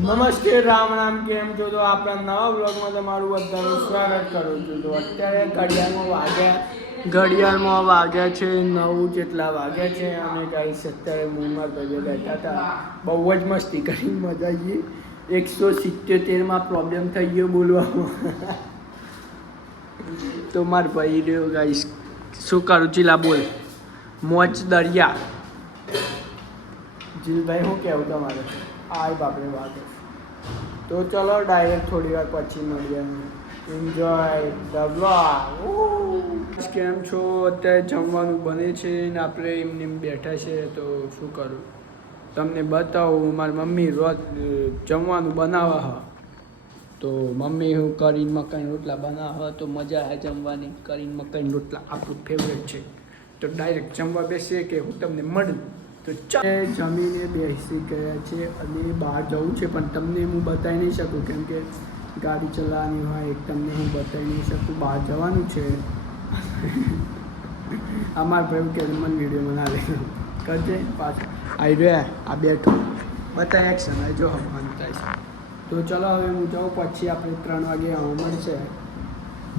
નમસ્તે રામ રામ, કેમ છો? તો આપણા નવા બ્લોગમાં તમારું બધાનું સ્વાગત કરું છું. તો અત્યારે ઘડિયાળમાં વાગ્યા છે 9 જેટલા વાગ્યા છે અને ગાઈસ અત્યારે મૂળમાં ભાઈઓ બેઠા હતા, બહુ જ મસ્તી કરી, મજા આવી. 177માં પ્રોબ્લેમ થઈ ગયો બોલવામાં. તો માર ભાઈ રહ્યો ગાઈસ, શું કરું ચીલા બોલ. મોજ દરિયા. જીલભાઈ શું કહેવું તમારે? આય બાપરે વાત. તો ચલો ડાયરેક્ટ થોડી વાર પછી મળીએ. Enjoy the blog. કેમ છો? અત્યારે જમવાનું બને છે ને આપણે એમને બેઠા છે. તો શું કરું તમને બતાવું. મારી મમ્મી રોજ જમવાનું બનાવે હ. તો મમ્મી હું કરીને મકાઈના રોટલા બનાવે તો મજા આવે જમવાની. કરીને મકાઈના રોટલા આપણું ફેવરેટ છે. તો ડાયરેક્ટ જમવા બેસીએ કે હું તમને મળું? તો જમીને બેસી ગયા છે અને બહાર જવું છે, પણ તમને હું બતાવી નહીં શકું કેમ કે ગાડી ચલાવવાની હોય. તમને હું બતાવી નહીં શકું. બહાર જવાનું છે. અમારા ભાઈ કે મને વિડીયો બનાવે કરજે પાછો આવી રહ્યા. આ બેઠો બતાવી એક્શન જો હમણાં થાય છે. તો ચલો હવે હું જાઉં, પછી આપણે 3 વાગે મળશે.